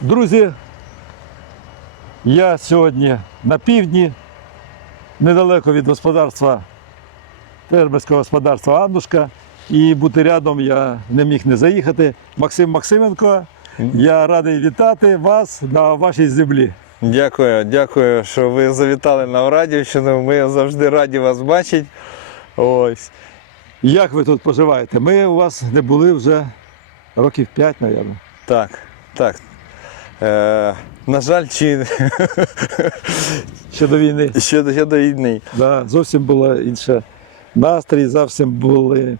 Друзі, я сьогодні на півдні, недалеко від господарства, фермерського господарства Аннушка. І бути рядом я не міг не заїхати. Максим Максименко, я радий вітати вас на вашій землі. Дякую, дякую, що ви завітали на Радівщину. Ми завжди раді вас бачити. Ось. Як ви тут поживаєте? Ми у вас не були вже років 5, мабуть. Так, так. Е, на жаль, чи Ще до війни. ще, ще до війни. Да, зовсім було інше настрій, зовсім були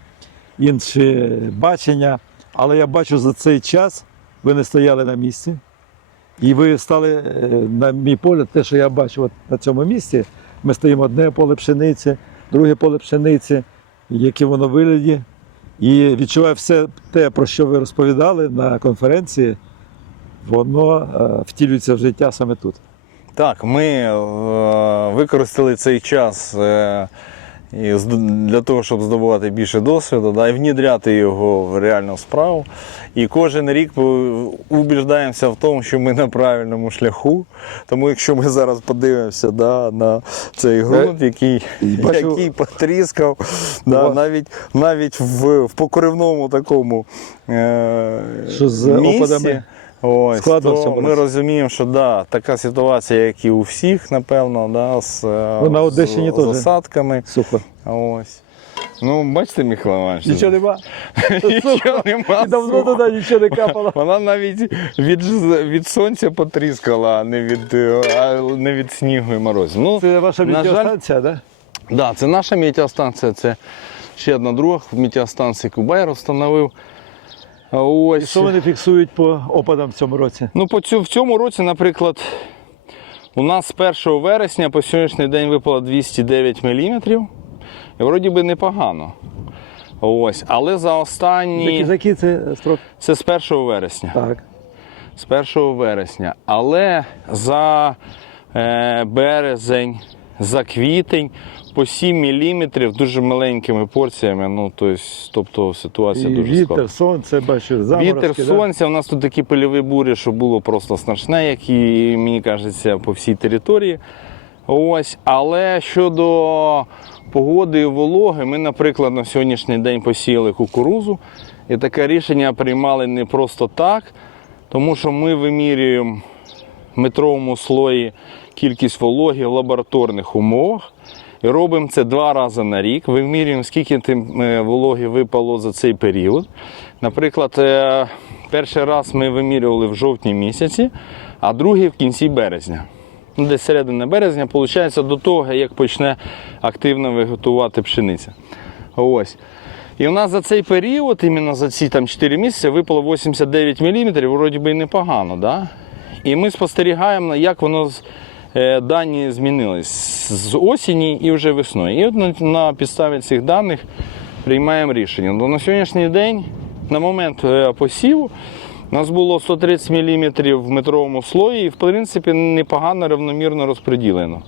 інші бачення. Але я бачу за цей час ви не стояли на місці. І ви стали, е, на мій погляд, те, що я бачу от на цьому місці, ми стоїмо одне поле пшениці, друге поле пшениці, яке воно вигляді. І відчуваю все те, про що ви розповідали на конференції, воно е, втілюється в життя саме тут. Так, ми е, використали цей час е, для того, щоб здобувати більше досвіду да, і внідряти його в реальну справу. І кожен рік убіждаємося в тому, що ми на правильному шляху. Тому якщо ми зараз подивимося да, на цей ґрунт, який, бачу- який потріскав, да, навіть, навіть в, в покривному такому е, Що з місці, опадами Ось, складно то ми розуміємо, що да, така ситуація, як і у всіх, напевно, да, з, е, Ну, з, з осадками. Сухо. Ось. Ну, бачите, Михайло Іванович, Нічого нема. нічого нема. І давно туди нічого не капало. Вона навіть від, від сонця потріскала, а не від, е, а не від снігу і морозів. Ну, Це ваша метеостанція, так? Да, це наша метеостанція, це ще одна друга метеостанція, яку Байер встановив. А І що вони фіксують по опадам в цьому році? Ну, по цю, в цьому році, наприклад, у нас з 1 вересня по сьогоднішній день випало 209 мм. І вроді би непогано. Ось. Але за За останні. За який це строк? Це з 1 вересня. Так. З 1 вересня. Але за е, березень, за квітень по 7 мм дуже маленькими порціями. Ну, то есть, тобто ситуація І дуже вітер, складна. сонце, бачу, заморозки. Вітер, да? сонця, у нас тут такі пильові бурі, що було просто страшне, як і мені кажеться, по всій території. Ось, але щодо погоди і вологи, ми, наприклад, на сьогоднішній день посіяли кукурузу. І таке рішення приймали не просто так, тому що ми вимірюємо в метровому слої кількість вологи в лабораторних умовах. Робимо це два рази на рік. Вимірюємо, скільки е, вологи випало за цей період. Наприклад, е, перший раз ми вимірювали в жовтні місяці, а другий в кінці березня. Ну, Десь середина березня, виходить, до того, як почне активно виготувати пшениця. Ось. І у нас за цей період, іменно за ці там 4 місяці, випало 89 мм, вроді би і непогано. Да? І ми спостерігаємо, як воно дані змінились з осені і вже весною. І от на, підставі цих даних приймаємо рішення. Ну, на сьогоднішній день, на момент е, посіву, у нас було 130 мм в метровому слої, і в принципі непогано рівномірно розподілено.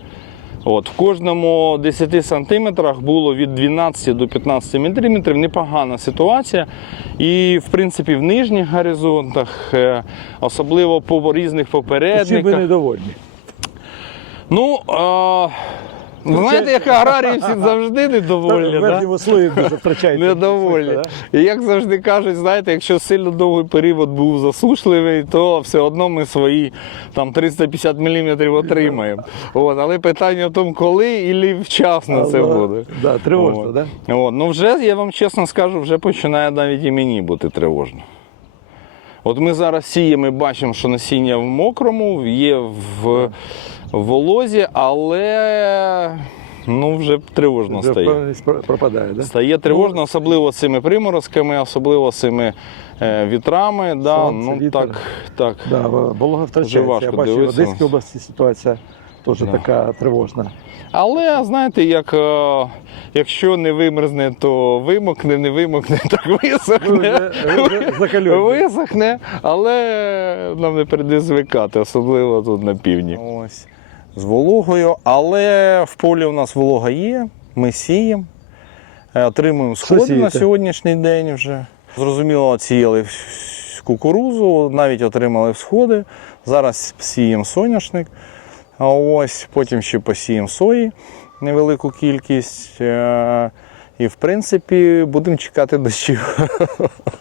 От, в кожному 10 сантиметрах було від 12 до 15 мм, непогана ситуація. І, в принципі, в нижніх горизонтах, е, особливо по різних Чим ви попередниках. недовольні? Ну, е, знаєте, як аграрії всі завжди недовольні. Да? верхньому слої дуже втрачається. Недовольні. І як завжди кажуть, знаєте, якщо сильно довгий період був засушливий, то все одно ми свої там 350 мм отримаємо. От, але питання в тому, коли і вчасно це буде. Да, тривожно, так? Ну вже, я вам чесно скажу, вже починає навіть і мені бути тривожно. От ми зараз сіємо і бачимо, що насіння в мокрому, є в, волозі, але ну, вже тривожно Вже стає. пропадає, да? Стає тривожно, особливо цими приморозками, особливо цими е, вітрами. Да, Сонце, ну, вітер. так, так. Да, волога втрачається. Я бачу, в. Одеській області ситуація теж така тривожна. Але знаєте, як, е, якщо не вимерзне, то вимокне, не вимокне, так висохне. Закальонні. Висохне, але нам не прийде звикати, особливо тут на півдні. Ось. З вологою, але в полі у нас волога є, ми сіємо, е, отримуємо сходи на сьогоднішній день вже. Зрозуміло, сіяли кукурузу, навіть отримали всходи. Зараз сіємо соняшник. А ось потім ще посіємо сої невелику кількість. Е, І, в принципі, будемо чекати дощів.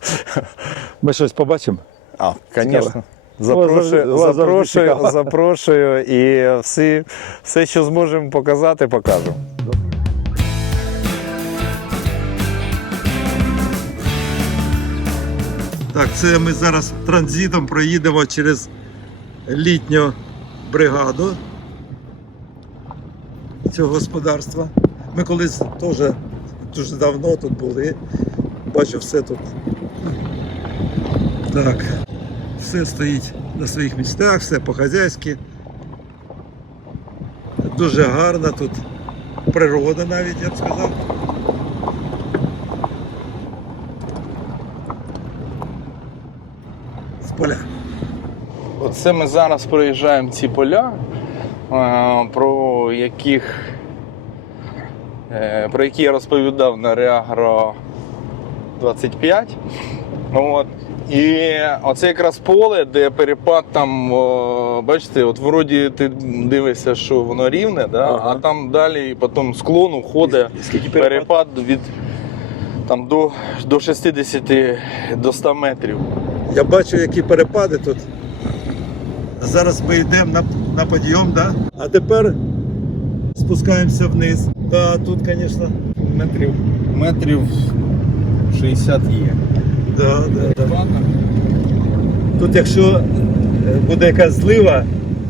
Ми щось побачимо. А, звісно. Запрошую, запрошую, запрошую і всі, все, що зможемо показати, покажемо. Так, це ми зараз транзитом проїдемо через літню бригаду цього господарства. Ми колись теж дуже давно тут були. Бачу, все тут. Так, все стоїть на своїх місцях, все по-хазяйськи. Дуже гарна тут природа навіть, я б сказав. З поля. Оце ми зараз проїжджаємо ці поля, про яких про які я розповідав на Реагро 25. От. І оце якраз поле, де перепад там, о, бачите, от вроді ти дивишся, що воно рівне, да? Ага. а там далі потім склону ходить Скільки перепад від там, до, до 60 до 100 метрів. Я бачу, які перепади тут. Зараз ми йдемо на, на підйом, да? а тепер спускаємося вниз. Да, тут, звісно, Метрів, метрів 60 є. да, да, да. тут якщо е, буде якась злива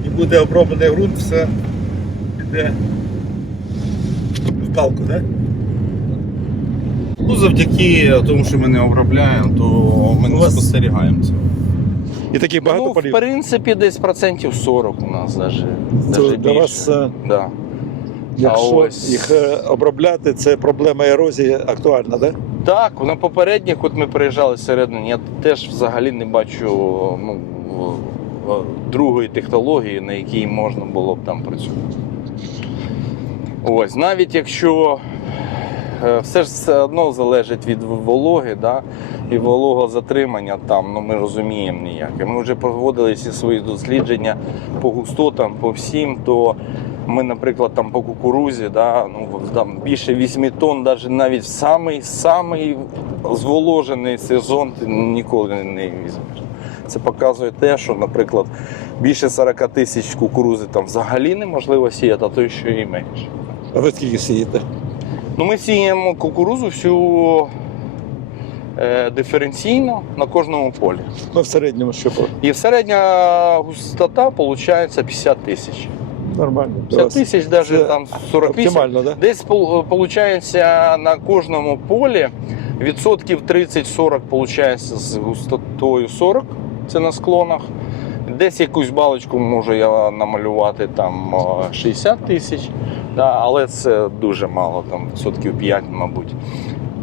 і буде оброблений ґрунт, все йде в палку, да? Ну, завдяки тому, що ми не обробляємо, то ми не вас- спостерігаємо цього. І таких багато ну, в принципі, десь процентів 40 у нас навіть. Це навіть для більше. вас, е, да. Якщо ось- їх е, обробляти, це проблема ерозії актуальна, да? Так, на попередніх, от ми приїжджали всередині, я теж взагалі не бачу ну, другої технології, на якій можна було б там працювати. Ось, навіть якщо е, все ж все одно залежить від вологи, да, і вологозатримання там, ну ми розуміємо ніяке. Ми вже проводили всі свої дослідження по густотам, по всім, то ми, наприклад, там по кукурузі, да, ну, там більше 8 тонн, навіть навіть в самий, самий зволожений сезон ти ніколи не візьмеш. Це показує те, що, наприклад, більше 40 тисяч кукурузи там взагалі неможливо сіяти, а то й що і менше. А ви скільки сієте? Ну, ми сіємо кукурузу всю е, диференційно на кожному полі. Ну, в середньому що І середня густота виходить 50 тисяч. Нормально. 50 тисяч, навіть там 48. Оптимально, да? Десь виходить на кожному полі відсотків 30-40 виходить з густотою 40, це на склонах. Десь якусь балочку можу я намалювати там е, 60 тисяч, да, але це дуже мало, там відсотків 5, мабуть.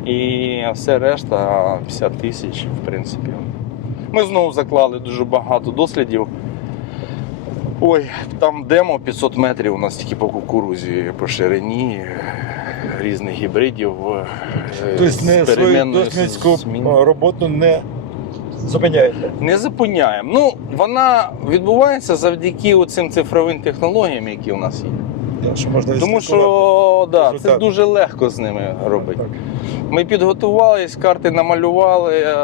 І все решта 50 тисяч, в принципі. Ми знову заклали дуже багато дослідів. Ой, там демо 500 метрів у нас тільки по кукурузі, по ширині е, різних гібридів. е, Тобто не свою дослідницьку роботу не зупиняєте. Не зупиняємо. Ну, вона відбувається завдяки цим цифровим технологіям, які у нас є. Да, Що можна Тому що да, це дуже легко з ними робити. Ми підготувались, карти намалювали, е,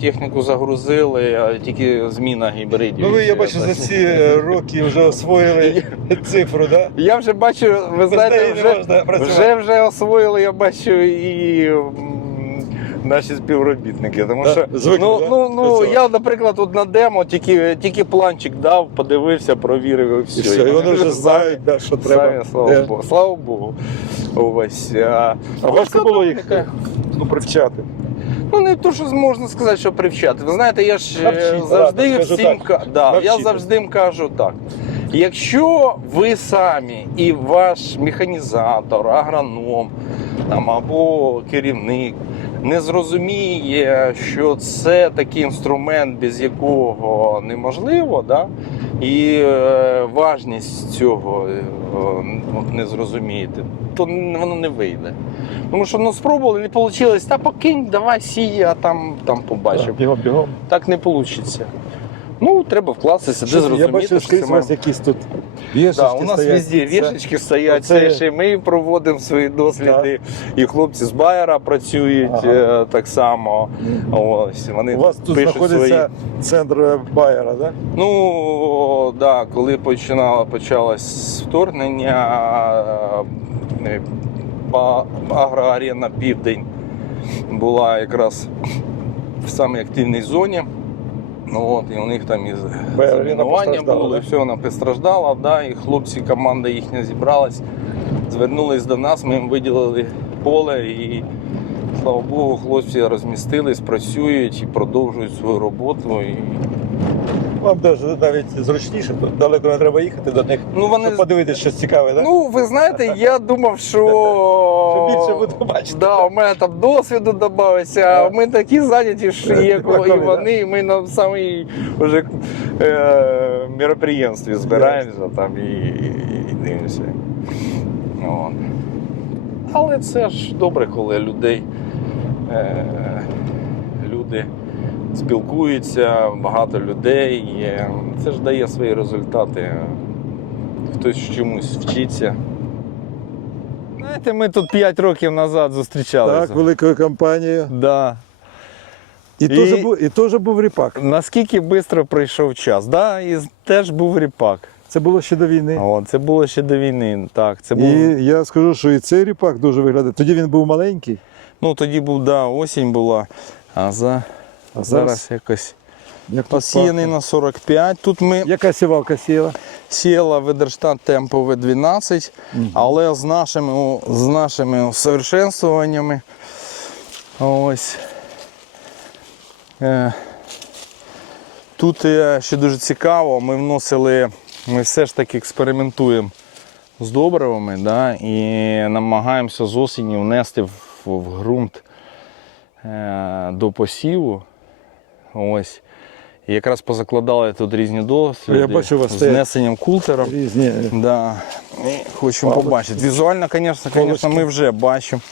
техніку загрузили, а тільки зміна гібридів. Ну ви, я бачу, за ці е, роки вже освоїли цифру, да? Я вже бачу, ви знаєте, вже, вже вже освоїли, я бачу, і наші співробітники. Тому Да, що звикли, ну, да, ну, ну я, наприклад, от на демо тільки, тільки планчик дав, подивився, провірив і все. І все, і вони вже знають, да, що треба. Самі, слава Де. Богу. Слава Богу. Ось. А, А важко було їх ну, привчати. Ну, не то, що можна сказати, що привчати. Ви знаєте, я ж е, Навчити, завжди ладно, скажу всім так. да, я Навчити. завжди їм кажу так. Якщо ви самі і ваш механізатор, агроном там, або керівник не зрозуміє, що це такий інструмент, без якого неможливо, да? і е, важність цього е, не зрозумієте, то воно не вийде. Тому що ну, спробували, не вийшло, та покинь, давай сій, а там, там побачив. Бігом, бігом. Так не вийде. Ну, треба вкластися, де зрозуміти, я бачу, що скрізь у вас якісь тут вішечки Да, у нас стоять. везде вішечки стоять, це ще ми проводимо свої досліди, і хлопці з Байера працюють Ага. е, так само. Ось, вони У вас тут пишуть знаходиться свої. центр Байера, да? Ну, да, коли починало, почалось вторгнення, е, агроарена Південь була якраз в самій активній зоні. Ну, от, і у них там і Байер-арена замінування було, і все, вона постраждала, да, і хлопці, команда їхня зібралась, звернулись до нас, ми їм виділили поле і. Слава Богу, хлопці розмістились, працюють і продовжують свою роботу. І... Вам даже навіть зручніше, далеко не треба їхати до них, Ну, вони... щоб подивитися щось цікаве, да? ну, ви знаєте, я думав, що Що більше буду бачити. Да, у мене там досвіду додався, а ми такі зайняті, що є і вони, і ми на самій вже е, мероприємстві збираємося там і, і, і дивимося. От. Але це ж добре, коли людей е, люди спілкуються, багато людей. Є. Це ж дає свої результати. Хтось чомусь вчиться. Знаєте, ми тут 5 років назад зустрічалися. Так, великою компанією. Да. І, І- теж був, і теж був ріпак. Наскільки швидко пройшов час, да? і теж був ріпак. Це було ще до війни. О, це було ще до війни. Так, це був... І я скажу, що і цей ріпак дуже виглядає. Тоді він був маленький, Ну, тоді був, да, осінь була, а, за... а зараз якось як тут посіяний пахне. на 45. Тут ми Яка сівалка сіяла? сіяла Ведерштат темпове 12, але з нашими, з нашими усовершенствуваннями. Ось. Е, Тут е, ще дуже цікаво, ми вносили, ми все ж таки експериментуємо з добривами да, і намагаємося з осені внести в, в ґрунт е, до посіву. Ось. І якраз позакладали тут різні досліди Я бачу, у вас з внесенням култера. Різні. Да. І хочемо Палочки. побачити. Візуально, звісно, звісно, ми вже бачимо.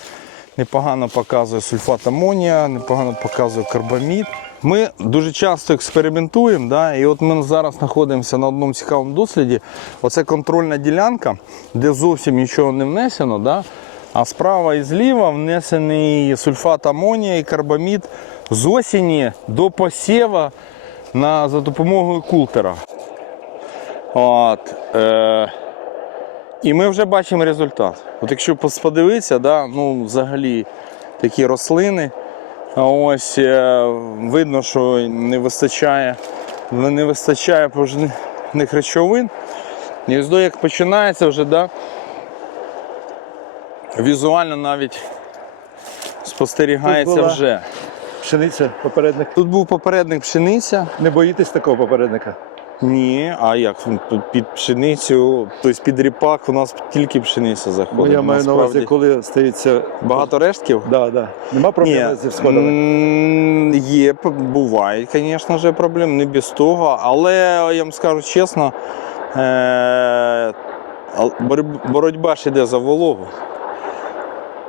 Непогано показує сульфат амонія, непогано показує карбамід. Ми дуже часто експериментуємо, да? і от ми зараз знаходимося на одному цікавому досліді. Оце контрольна ділянка, де зовсім нічого не внесено, да? а справа і зліва внесений сульфат амонія і карбамід з осені до посєва на, за допомогою култера. От, е, і ми вже бачимо результат. От якщо подивитися, да, ну, взагалі такі рослини, ось е, видно, що не вистачає, не вистачає поживних речовин. І ось як починається вже, да, візуально навіть спостерігається була- вже. Пшениця, попередник. Тут був попередник пшениця. Не боїтесь такого попередника? Ні, а як під пшеницю, тобто під ріпак у нас тільки пшениця заходить. Ну, я маю на увазі, коли стається. Багато рештків? Да, да. Нема проблем зі всходами. Є, бувають, звісно ж, проблеми, не без того. Але я вам скажу чесно, е- боротьба ж йде за вологу.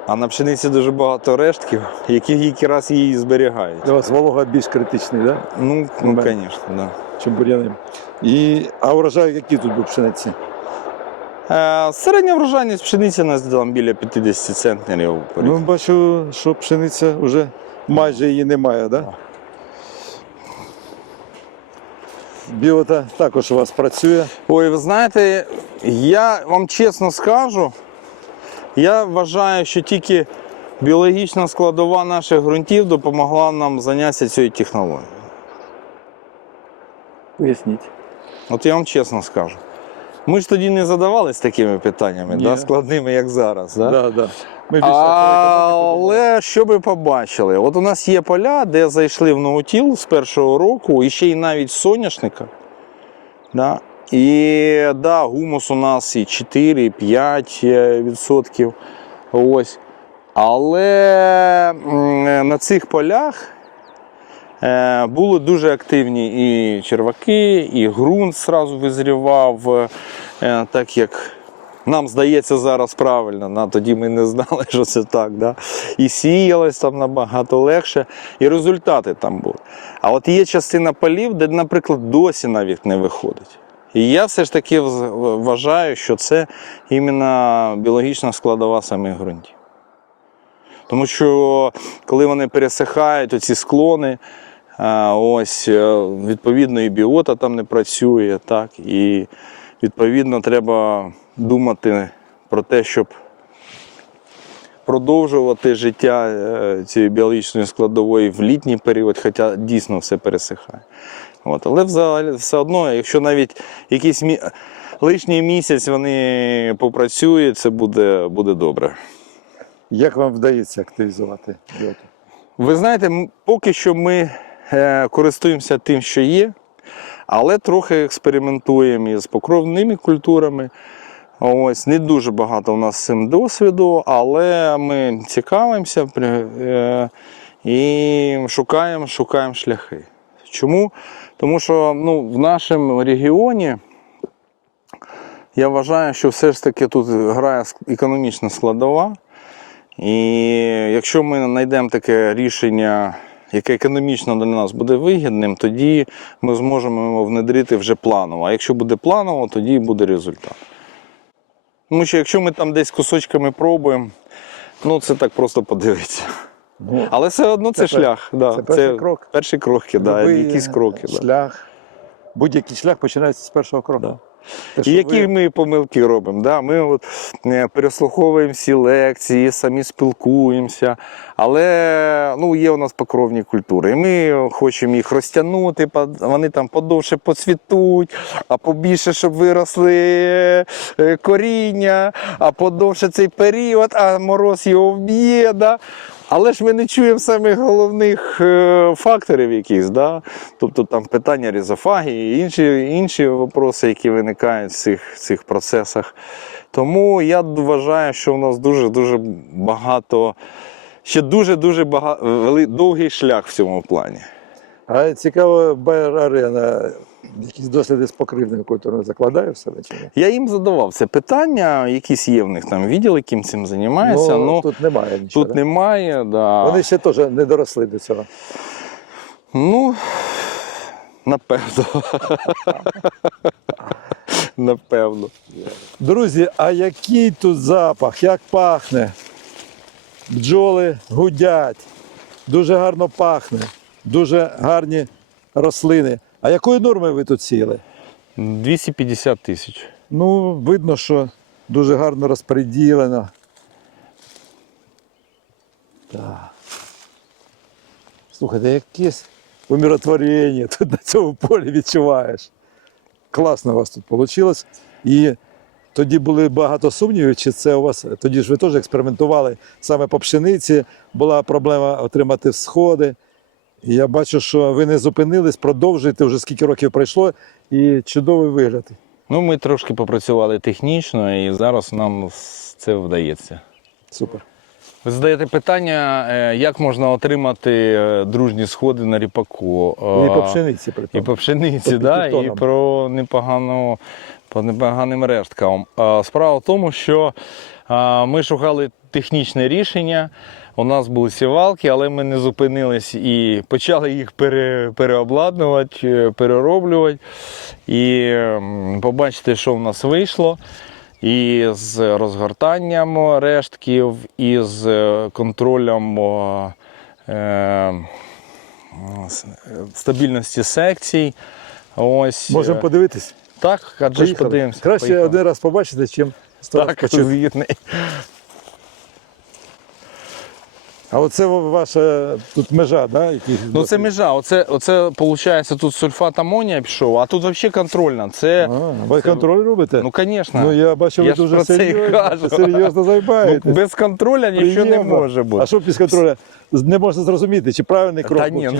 А на пшениці дуже багато рештків, які якраз її зберігають. Для вас волога більш критичний, да? Ну, ну звісно, да. чим бур'яни. І, а урожай який тут був пшениці? Е, Середня врожайність пшениці у нас там біля 50 центнерів. Ну, бачу, що пшениця вже майже її немає, да? Біота також у вас працює. Ой, ви знаєте, я вам чесно скажу, я вважаю, що тільки біологічна складова наших ґрунтів допомогла нам зайнятися цією технологією. Поясніть. От я вам чесно скажу. Ми ж тоді не задавались такими питаннями, Ні. да, складними, як зараз. Да? Да, да. Ми більше. Але що ви побачили? От у нас є поля, де зайшли в ноутіл з першого року, і ще й навіть соняшника. Да? І да, гумус у нас і 4-5 відсотків. Ось. Але на цих полях е, були дуже активні і черваки, і ґрунт зразу визрівав, е, так як нам здається зараз правильно, на тоді ми не знали, що це так. Да? І сіялось там набагато легше, і результати там були. А от є частина полів, де, наприклад, досі навіть не виходить. І я все ж таки вважаю, що це іменно біологічна складова самих ґрунтів. Тому що коли вони пересихають, оці склони, ось е, відповідно і біота там не працює, так, і відповідно треба думати про те, щоб продовжувати життя е, цієї біологічної складової в літній період, хоча дійсно все пересихає. От. Але взагалі все одно, якщо навіть якийсь мі... лишній місяць вони попрацюють, це буде, буде добре. Як вам вдається активізувати біоту? Ви знаєте, поки що ми е, користуємося тим, що є, але трохи експериментуємо із покровними культурами. Ось не дуже багато у нас з цим досвіду, але ми цікавимося е, і шукаємо, шукаємо шляхи. Чому? Тому що ну, в нашому регіоні я вважаю, що все ж таки тут грає економічна складова. І якщо ми знайдемо таке рішення, яке економічно для нас буде вигідним, тоді ми зможемо його внедрити вже планово. А якщо буде планово, тоді буде результат. Тому що якщо ми там десь кусочками пробуємо, ну це так просто подивитися. Ну, Але все одно це, Це шлях. Да. це перший крок. Перші кроки, да, якісь кроки. Да. Шлях. Будь-який шлях починається з першого кроку. Да. Те, І які ви- ми помилки робимо? Да? Ми от, е, переслуховуємо всі лекції, самі спілкуємося. Але ну, є у нас покровні культури. І ми хочемо їх розтягнути, вони там подовше поцвітуть, а побільше, щоб виросли е, коріння, а подовше цей період, а мороз його вб'є. Да? Але ж ми не чуємо самих головних е, факторів якихось, да? тобто там питання різофагії інші, інші вопроси, які виникають в цих, цих процесах. Тому я вважаю, що у нас дуже-дуже багато, ще дуже-дуже багато, довгий шлях в цьому плані. А цікаво, Байер Арена якісь досліди з покривною культурою закладає в себе чи ні? Я їм задавав це питання, якісь є в них там відділ, яким цим займається. ну, Ну, тут немає нічого. тут да? немає. Да. Вони ще теж не доросли до цього. Ну, напевно. Напевно. Друзі, а який тут запах, як пахне? Бджоли гудять, дуже гарно пахне, дуже гарні рослини. А якої норми ви тут сіяли? 250 тисяч. Ну, видно, що дуже гарно розподілено. Так. Слухайте, якесь умиротворення тут на цьому полі відчуваєш. Класно у вас тут вийшло. І тоді були багато сумнівів, чи це у вас. Тоді ж ви теж експериментували саме по пшениці, була проблема отримати всходи. І я бачу, що ви не зупинились, продовжуєте вже скільки років пройшло, і чудовий вигляд. Ну, ми трошки попрацювали технічно, і зараз нам це вдається. Супер. Ви задаєте питання, е, як можна отримати е, дружні сходи на ріпаку. І по Е, пшениці при І по пшениці, да, і про непогану, по непоганим решткам. Справа в тому, що ми шукали технічне рішення. У нас були сівалки, але ми не зупинились і почали їх пере, переобладнувати, е, перероблювати. І побачите, що в нас вийшло. І з розгортанням рештків, і з контролем е, стабільності секцій. Ось. Можемо е, подивитись. Так, адже ж подивимося. Краще Поїхали. один раз побачити, чим сто Так, почути. А оце ваша тут межа, да? який Ну це межа. Оце, оце виходить, тут сульфат амонія пішов, а тут взагалі контрольна. Це, А, ви контроль робите? ну, звісно. Ну, я бачу, ви ж дуже про це і серйозно, кажу. серйозно Ну, займаєтесь. без контроля нічого не Приємно. може бути. А що без контролю? Не можна зрозуміти, чи правильний крок Та був, ні. чи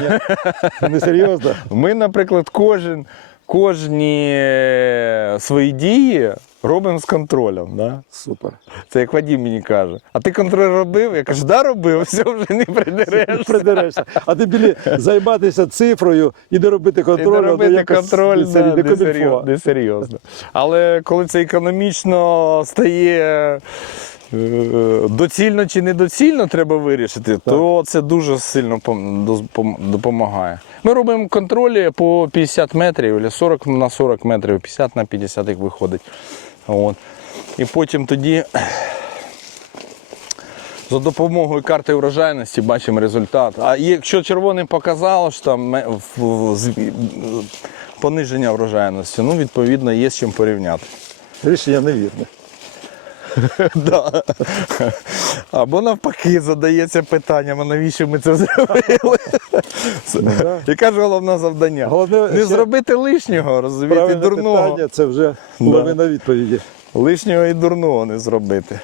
ні. Не серйозно. Ми, наприклад, кожен, кожні е, свої дії робимо з контролем. Да? Супер. Це як Вадим мені каже. А ти контроль робив? Я кажу, да, робив, все вже не придерешся. Придерешся. А ти білі займатися цифрою і не робити І контроль. не ну, робити якось контроль не да, не не, серйозно, не серйозно. Але коли це економічно стає доцільно чи недоцільно треба вирішити, то це дуже сильно допомагає. Ми робимо контролі по 50 метрів, 40 на 40 метрів, 50 на 50 як виходить. От. І потім тоді за допомогою карти врожайності бачимо результат. А якщо червоним показало, що там пониження врожайності, ну відповідно є з чим порівняти. Рішення невірне. Да. Або навпаки задається питанням, а навіщо ми це зробили? Яке ж головне завдання? Головне, Не ще зробити лишнього, розумієте, Правильне дурного. питання це вже половина відповіді. Лишнього і дурного не зробити.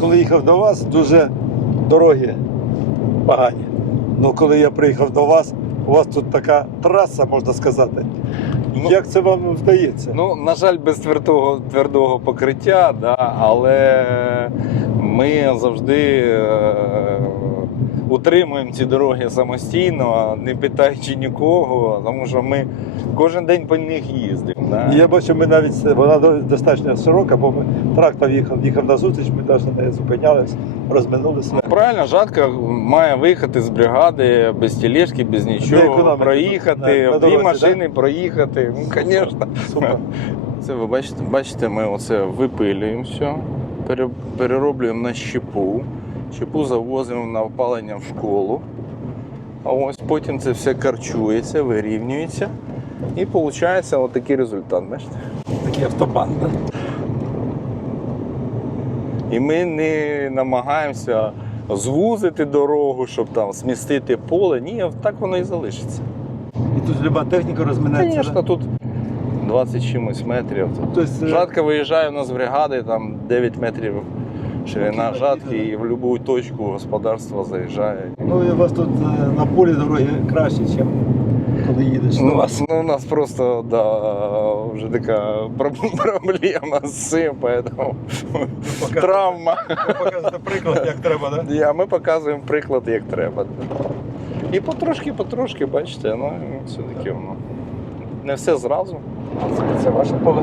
Коли їхав до вас, дуже дороги погані. Ну коли я приїхав до вас, у вас тут така траса, можна сказати. Ну, Як це вам вдається? Ну, на жаль, без твердого, твердого покриття, да, але ми завжди е, утримуємо ці дороги самостійно, не питаючи нікого, тому що ми кожен день по них їздимо. Да. Я бачу, ми навіть вона достатньо широка, бо ми трактор їхав, їхав на зустріч, ми навіть не зупинялись, розминулися. Ну, Правильно, жатка має виїхати з бригади без тележки, без нічого, проїхати, на- на дві машини проїхати. Ну, звісно. Супер. Це ви бачите, бачите, ми оце випилюємо все, пере- перероблюємо на щепу. Щепу завозимо на опалення в школу. А ось потім це все карчується, вирівнюється. І виходить отакий результат. Бачите? Такий автобан. Да? І ми не намагаємося звузити дорогу, щоб там смістити поле. Ні, так воно і залишиться. І тут люба техніка розминається. Звісно, тут 20 чимось метрів. Тобто, е, Жатка виїжджає у нас бригади, там 9 метрів ширина жатки, і в будь-яку точку господарства заїжджає. Ну і у вас тут е, на полі дороги краще, ніж коли їдеш Ну, вас. ну, у нас просто да, вже така проблема з цим, поэтому травма. Показати приклад, як треба, да? І, ми показуємо приклад, як треба. І потрошки, потрошки, бачите, ну все-таки воно. Не все зразу. Це ваше поле.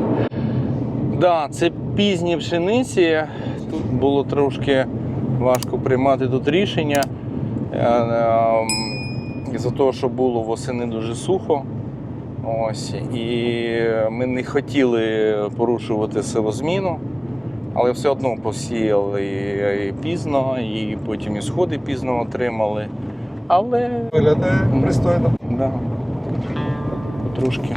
Да, це пізні пшениці. Тут було трошки важко приймати тут рішення. Е, ем, Із-за того, що було восени дуже сухо. Ось, і ми не хотіли порушувати сивозміну, але все одно посіяли і пізно, і потім і сходи пізно отримали. Але Виглядає пристойно. да, потрошки.